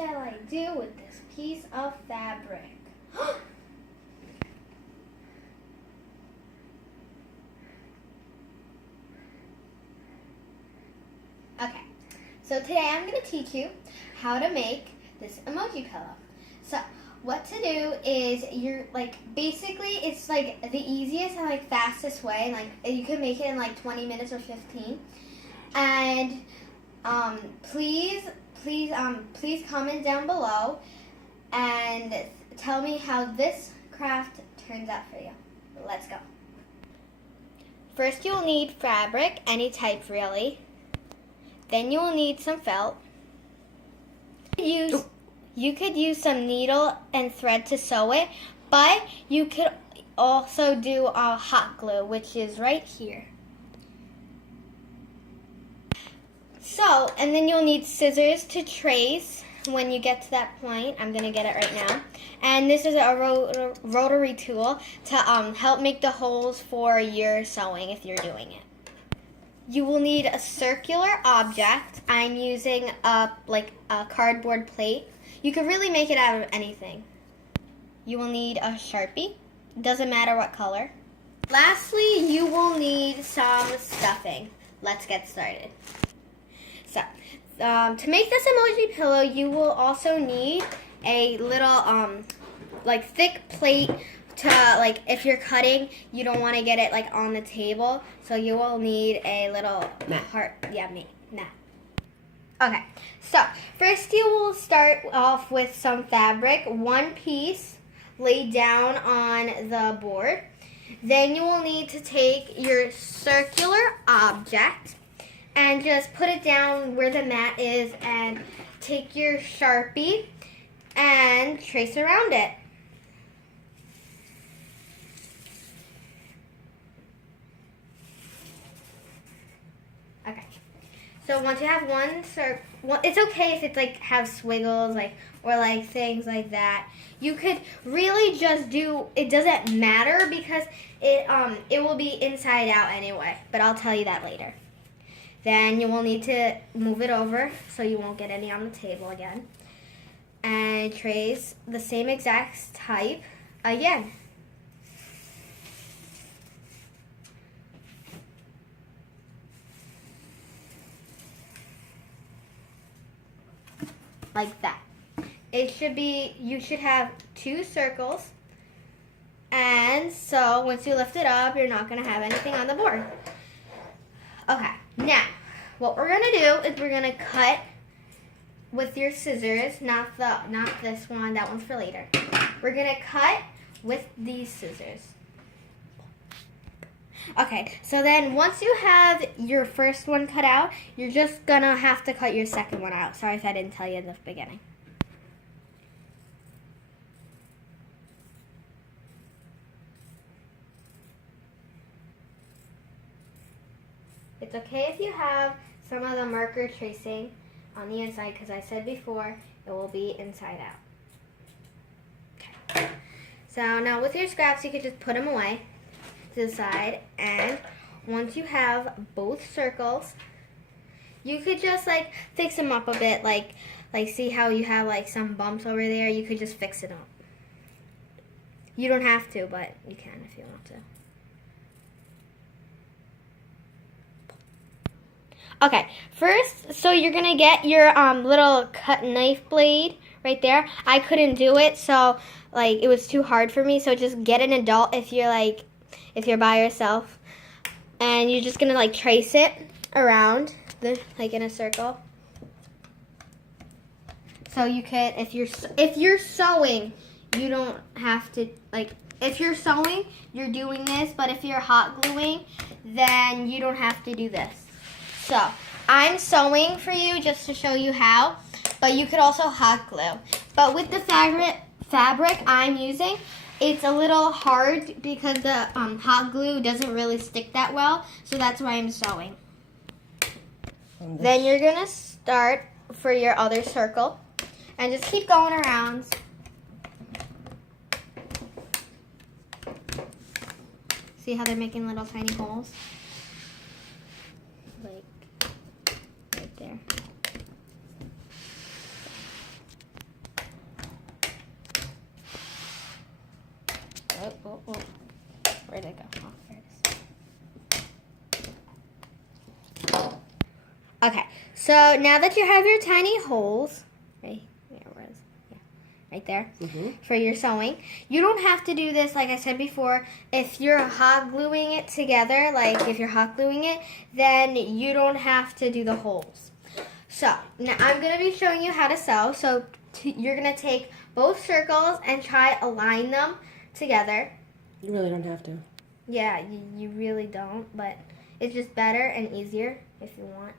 shall I do with this piece of fabric? Okay, so today I'm going to teach you how to make this emoji pillow. So what to do is basically it's like the easiest and like fastest way. Like you can make it in like 20 minutes or 15. And please comment down below and tell me how this craft turns out for you. Let's go. First you'll need fabric, any type really. Then you will need some felt. You could use some needle and thread to sew it, but you could also do hot glue, which is right here. So, and then you'll need scissors to trace when you get to that point. I'm going to get it right now. And this is a rotary tool to help make the holes for your sewing if you're doing it. You will need a circular object. I'm using a cardboard plate. You could really make it out of anything. You will need a Sharpie. Doesn't matter what color. Lastly, you will need some stuffing. Let's get started. So, to make this emoji pillow, you will also need a little thick plate to if you're cutting, you don't want to get it on the table, so you will need a little mat. Okay, so first you will start off with some fabric, one piece laid down on the board. Then you will need to take your circular object and just put it down where the mat is and take your Sharpie and trace around it. Okay, so once you have one circle, it's okay if it's have swiggles or things like that. You could really just do, it doesn't matter because it will be inside out anyway, but I'll tell you that later. Then you will need to move it over so you won't get any on the table again. And trace the same exact type again. Like that. You should have two circles. And so once you lift it up, you're not going to have anything on the board. Okay, now what we're going to do is we're going to cut with your scissors, not this one, that one's for later. We're going to cut with these scissors. Okay, so then once you have your first one cut out, you're just going to have to cut your second one out. Sorry if I didn't tell you in the beginning. It's okay if you have some of the marker tracing on the inside because I said before it will be inside out. Okay. So now with your scraps you could just put them away to the side, and once you have both circles you could just fix them up a bit, see how you have some bumps over there, you could just fix it up. You don't have to, but you can if you want to. Okay, first, so you're going to get your little cut knife blade right there. I couldn't do it, so it was too hard for me, so just get an adult if you're by yourself. And you're just going to trace it around in a circle. So you could, if you're sewing, you don't have to if you're sewing, you're doing this, but if you're hot gluing, then you don't have to do this. So, I'm sewing for you just to show you how, but you could also hot glue. But with the fabric I'm using, it's a little hard because the hot glue doesn't really stick that well, so that's why I'm sewing. Then you're going to start for your other circle and just keep going around. See how they're making little tiny holes? Right there. Where'd it go? Oh, there it is. Okay, so now that you have your tiny holes, right there, for your sewing, you don't have to do this, like I said before. If you're hot gluing it together, then you don't have to do the holes. So, now I'm going to be showing you how to sew. So, you're going to take both circles and try align them together. You really don't have to. Yeah, you really don't, but it's just better and easier if you want.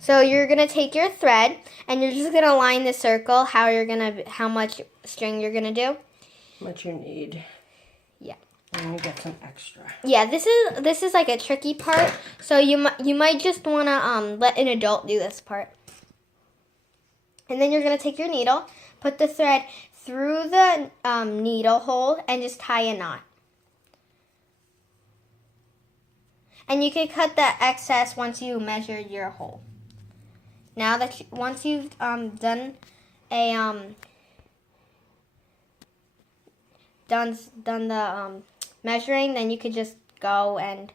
So you're gonna take your thread and you're just gonna line the circle how much string you're gonna do. How much you need. Yeah. And you get some extra. Yeah, this is like a tricky part. So you might just wanna let an adult do this part. And then you're gonna take your needle, put the thread through the needle hole, and just tie a knot. And you can cut the excess once you measure your hole. Now that once you've done the measuring, then you could just go and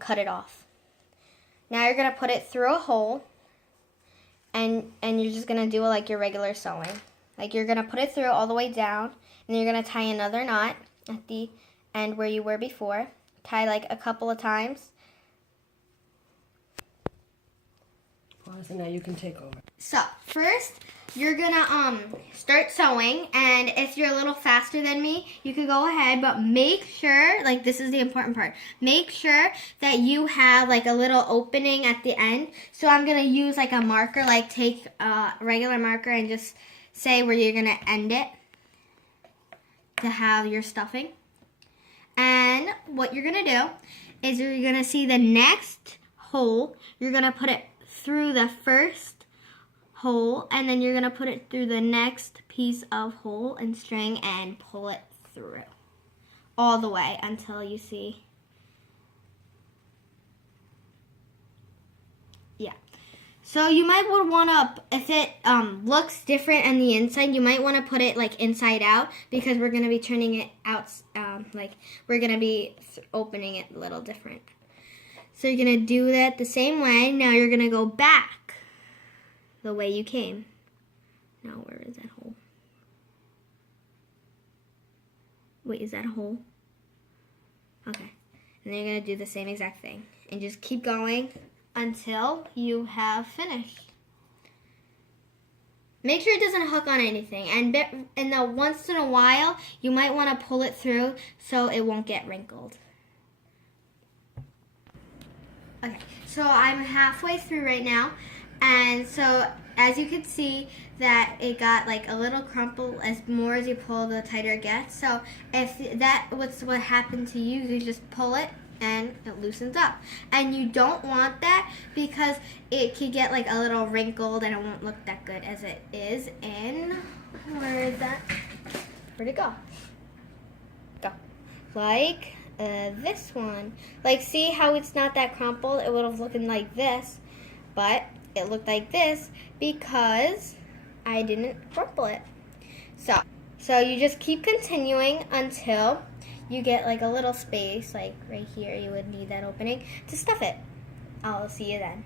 cut it off. Now you're gonna put it through a hole, and you're just gonna do it like your regular sewing. Like you're gonna put it through all the way down, and you're gonna tie another knot at the end where you were before. Tie like a couple of times. So now you can take over. So first, you're gonna start sewing, and if you're a little faster than me, you can go ahead, but make sure, like this is the important part, make sure that you have like a little opening at the end. So I'm gonna use like a marker, like take a regular marker and just say where you're gonna end it to have your stuffing. And what you're gonna do is you're gonna see the next hole, you're gonna put it through the first hole, and then you're gonna put it through the next piece of hole and string and pull it through all the way until you see. Yeah. So you might want to, if it looks different on the inside, you might want to put it like inside out, because we're going to be turning it out, like we're going to be opening it a little different. So you're going to do that the same way. Now you're going to go back the way you came. Now where is that hole? Wait, is that a hole? Okay. And then you're going to do the same exact thing. And just keep going until you have finished. Make sure it doesn't hook on anything. And then once in a while, you might want to pull it through so it won't get wrinkled. Okay, so I'm halfway through right now, and so as you can see that it got like a little crumple. As more as you pull, the tighter it gets. So if what happened to you, you just pull it and it loosens up. And you don't want that because it could get like a little wrinkled and it won't look that good as it is in, where is that? Where'd it go? Go. Like this one. Like, see how it's not that crumpled? It would have looked like this, but it looked like this because I didn't crumple it. So you just keep continuing until you get like a little space, like right here. You would need that opening to stuff it. I'll see you then.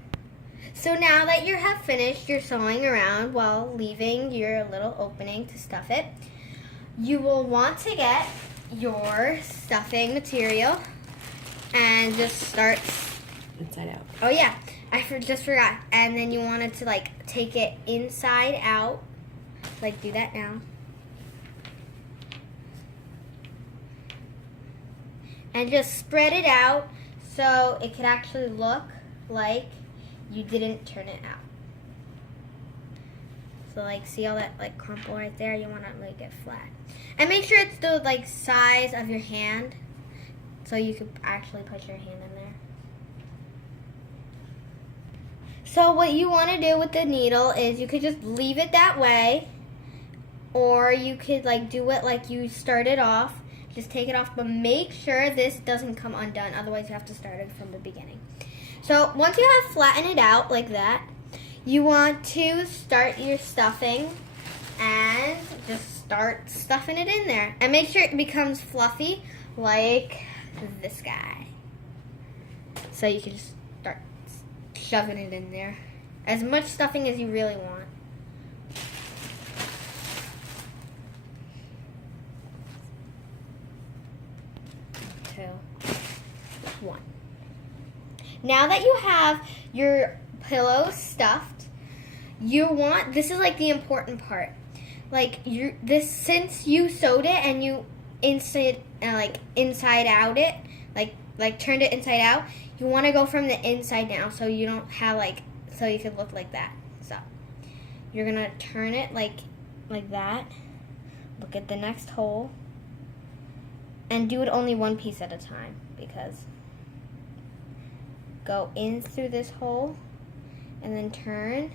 So now that you have finished your sewing around while leaving your little opening to stuff it, you will want to get your stuffing material and just start inside out. Oh yeah, I just forgot. And then you wanted to like take it inside out, like do that now. And just spread it out so it could actually look like you didn't turn it out. So like, see all that like crumple right there? You want to make it flat. And make sure it's the like size of your hand so you could actually put your hand in there. So what you want to do with the needle is you could just leave it that way, or you could like do it like you started off. Just take it off, but make sure this doesn't come undone. Otherwise, you have to start it from the beginning. So once you have flattened it out like that, you want to start your stuffing and just start stuffing it in there. And make sure it becomes fluffy like this guy. So you can just start shoving it in there. As much stuffing as you really want. 2, 1. Now that you have your pillow stuffed, this is like the important part. Like since you sewed it and you inside out it, like turned it inside out, you want to go from the inside now so you don't have so you can look like that. So you're gonna turn it like that. Look at the next hole. And do it only one piece at a time, because go in through this hole and then turn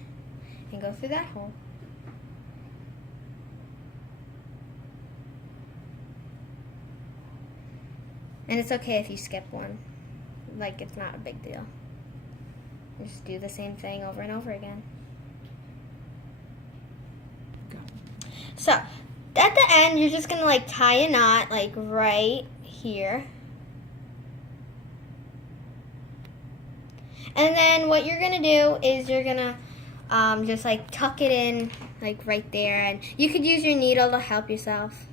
and go through that hole. And it's okay if you skip one. Like, it's not a big deal. Just do the same thing over and over again. Go. So, at the end, you're just going to tie a knot right here. And then what you're going to do is you're going to just tuck it in right there. And you could use your needle to help yourself.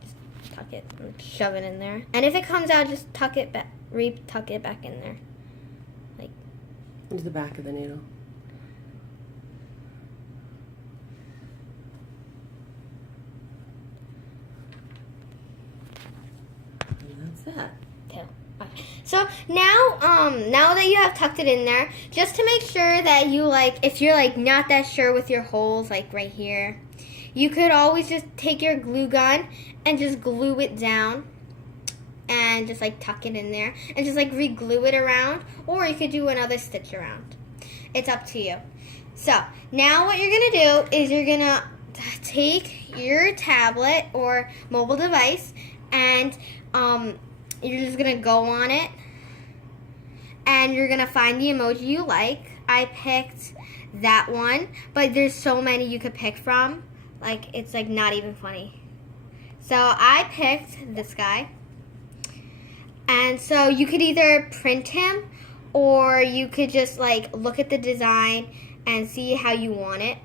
Just tuck it and shove it in there. And if it comes out, just tuck it back, tuck it back in there. Into the back of the needle. That. Okay. So now that you have tucked it in there, just to make sure that you if you're not that sure with your holes right here, you could always just take your glue gun and just glue it down and just tuck it in there and just re-glue it around, or you could do another stitch around. It's up to you. So now what you're gonna do is you're gonna take your tablet or mobile device and you're just going to go on it, and you're going to find the emoji you like. I picked that one, but there's so many you could pick from. It's not even funny. So I picked this guy. And so you could either print him, or you could just look at the design and see how you want it.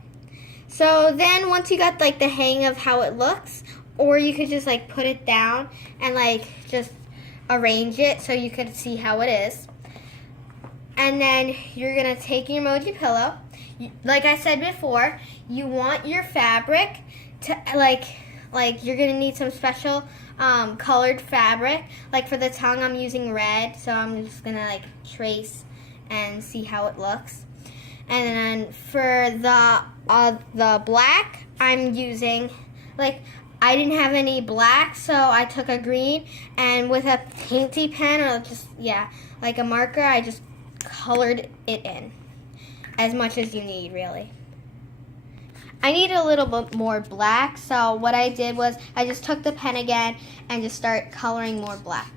So then once you got the hang of how it looks, or you could just put it down and just arrange it so you could see how it is. And then you're gonna take your Emoji Pillow. Like I said before, you want your fabric to you're gonna need some special colored fabric. For the tongue, I'm using red, so I'm just gonna trace and see how it looks. And then for the black, I'm using I didn't have any black, so I took a green, and with a painty pen or a marker, I just colored it in as much as you need, really. I need a little bit more black, so what I did was I just took the pen again and just start coloring more black.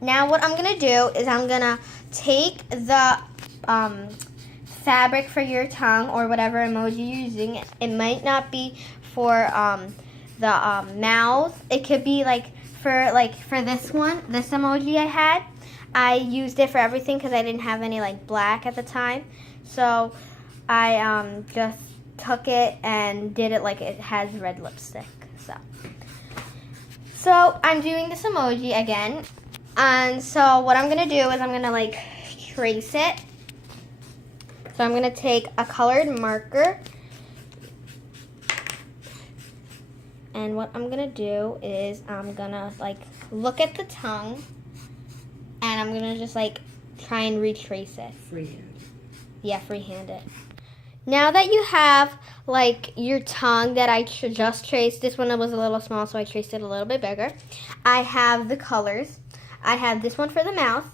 Now what I'm going to do is I'm going to take the fabric for your tongue or whatever emoji you're using. It might not be for the mouth. It could be for this one, this emoji I had. I used it for everything because I didn't have any black at the time. So I just took it and did it it has red lipstick. So I'm doing this emoji again. And so what I'm going to do is I'm going to trace it. So I'm going to take a colored marker. And what I'm going to do is I'm going to look at the tongue, and I'm going to just try and retrace it. Freehand. Yeah, freehand it. Now that you have your tongue that I just traced, this one was a little small, so I traced it a little bit bigger. I have the colors. I have this one for the mouth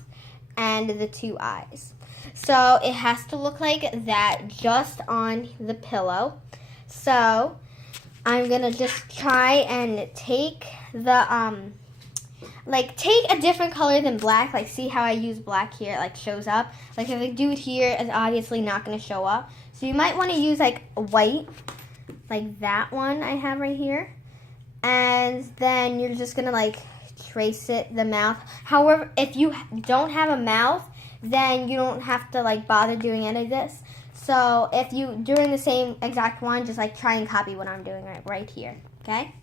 and the 2 eyes. So it has to look like that just on the pillow. So I'm gonna just try and take the take a different color than black. See how I use black here, shows up. If I do it here, it's obviously not gonna show up. So you might want to use white like that one I have right here. And then you're just gonna like trace it, the mouth. However, if you don't have a mouth, then you don't have to like bother doing any of this. So if you doing the same exact one, just like try and copy what I'm doing right here, okay?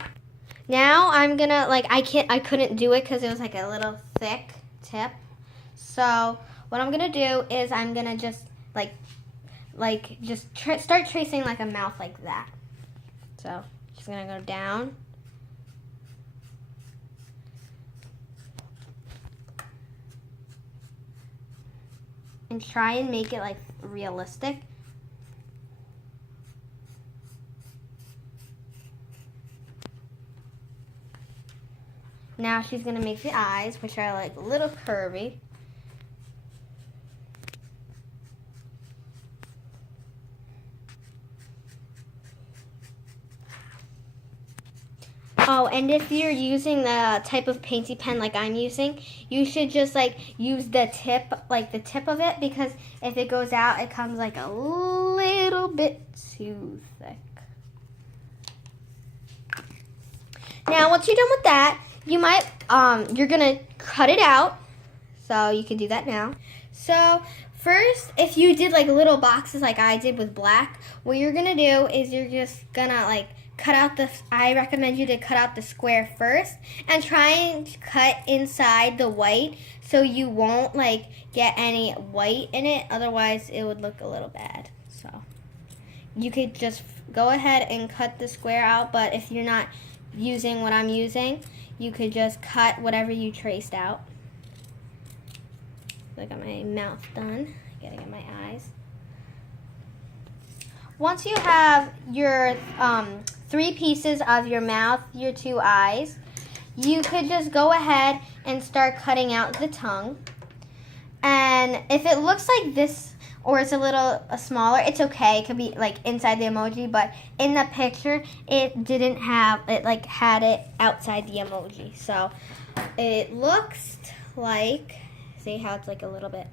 Now I'm gonna like I couldn't do it because it was like a little thick tip. So what I'm gonna do is I'm gonna just start tracing like a mouth like that. So just gonna go down. And try and make it like realistic. Now she's gonna make the eyes, which are like a little curvy. Oh, and if you're using the type of painty pen like I'm using, you should just like use the tip of it, because if it goes out, it comes like a little bit too thick. Now, once you're done with that, you might, you're gonna cut it out. So you can do that now. So first, if you did like little boxes like I did with black, what you're gonna do is you're just gonna like cut out I recommend you to cut out the square first and try and cut inside the white so you won't like get any white in it. Otherwise, it would look a little bad. So you could just go ahead and cut the square out, but if you're not using what I'm using, you could just cut whatever you traced out. I got my mouth done. Gotta get my eyes. Once you have your 3 pieces of your mouth, your 2 eyes, you could just go ahead and start cutting out the tongue. And if it looks like this or it's a little smaller, it's okay. It could be like inside the emoji, but in the picture, it didn't have, it like had it outside the emoji. So it looks like, see how it's like a little bit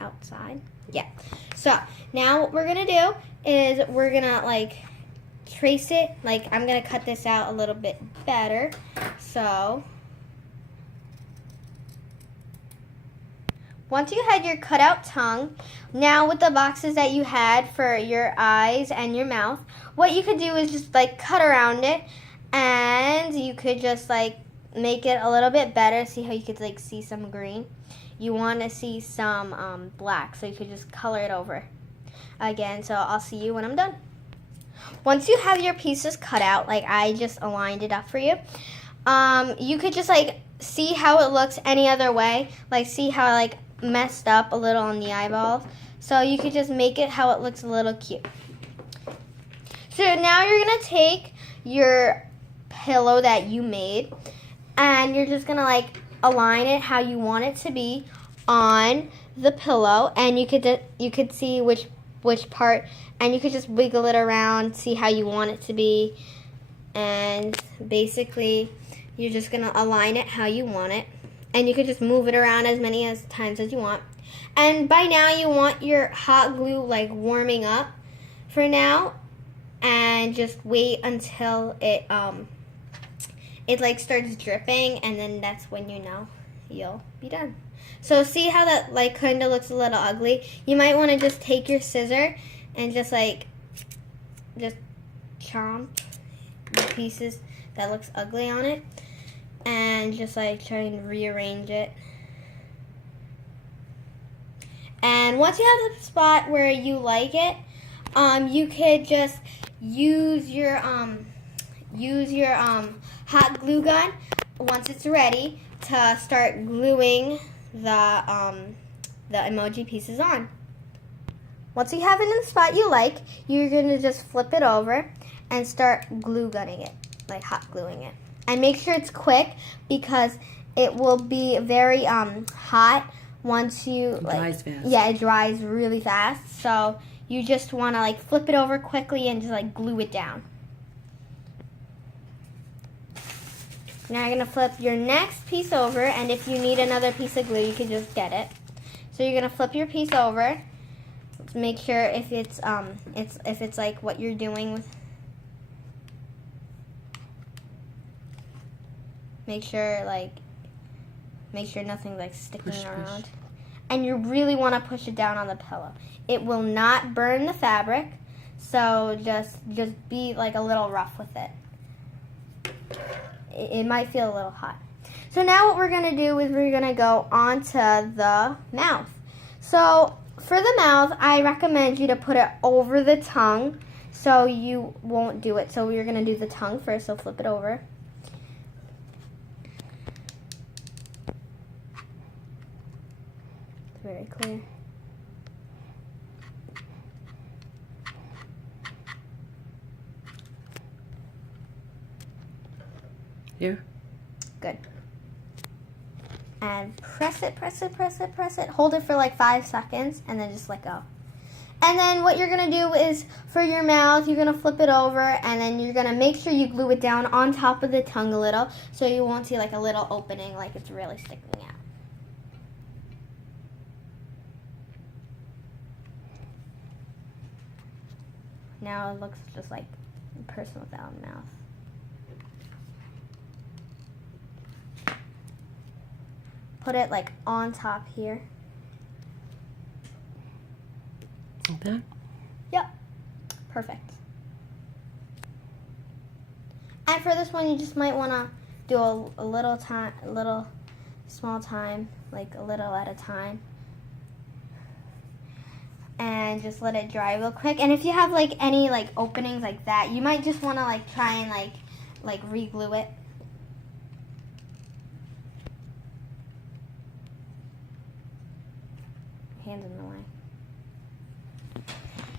outside? Yeah. So now what we're gonna do is we're gonna like trace it. Like I'm gonna cut this out a little bit better. So once you had your cut out tongue, now with the boxes that you had for your eyes and your mouth, what you could do is just like cut around it, and you could just like make it a little bit better. See how you could like see some green? You want to see some black, so you could just color it over again. So I'll see you when I'm done. Once you have your pieces cut out, like I just aligned it up for you, you could just like see how it looks any other way. Like see how I like messed up a little on the eyeballs. So you could just make it how it looks a little cute. So now you're gonna take your pillow that you made, and you're just gonna like align it how you want it to be on the pillow, and you could see which part, and you could just wiggle it around, see how you want it to be, and basically you're just gonna align it how you want it, and you could just move it around as many times as you want. And by now you want your hot glue like warming up for now, and just wait until it like starts dripping, and then that's when you know you'll be done. So see how that like kind of looks a little ugly? You might want to just take your scissor and just chomp the pieces that looks ugly on it, and just like try and rearrange it. And once you have the spot where you like it, you could just use your hot glue gun once it's ready to start gluing the emoji pieces on. Once you have it in the spot you like, you're gonna just flip it over and start glue gunning it, like hot gluing it. And make sure it's quick, because it will be very hot once you dries fast. Yeah, it dries really fast. So you just wanna like flip it over quickly and just like glue it down. Now you're going to flip your next piece over, and if you need another piece of glue, you can just get it. So you're going to flip your piece over. Make sure if it's like what you're doing with. Make sure nothing's like sticking Push. around. And you really want to push it down on the pillow. It will not burn the fabric, so just be like a little rough with it. It might feel a little hot. So now what we're going to do is we're going to go onto the mouth. So for the mouth, I recommend you to put it over the tongue so you won't do it. So we're going to do the tongue first, so flip it over. It's very clear. Here. Good. And press it. Hold it for like 5 seconds and then just let go. And then what you're going to do is for your mouth, you're going to flip it over and then you're going to make sure you glue it down on top of the tongue a little so you won't see like a little opening like it's really sticking out. Now it looks just like a person without a mouth. Put it like on top here. Like that? Yep. Perfect. And for this one, you just might want to do a little small time, like a little at a time. And just let it dry real quick. And if you have like any like openings like that, you might just want to like try and like re-glue it. Hands in the way.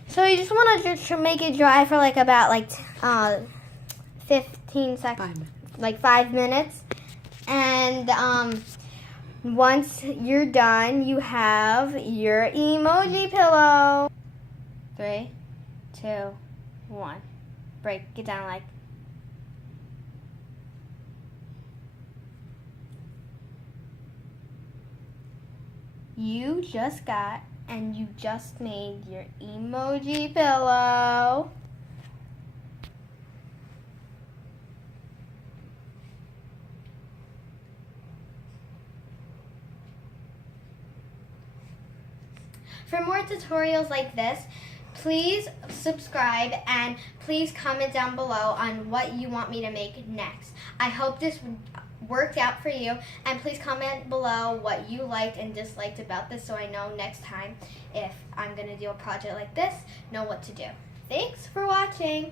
So you just want to just make it dry for like about 15 seconds, 5 minutes. like 5 minutes. And once you're done, you have your emoji pillow. 3, 2, 1. Break it down like. You just got and you just made your emoji pillow. For more tutorials like this, please subscribe and please comment down below on what you want me to make next. I hope this worked out for you, and please comment below what you liked and disliked about this so I know next time if I'm going to do a project like this, know what to do. Thanks for watching.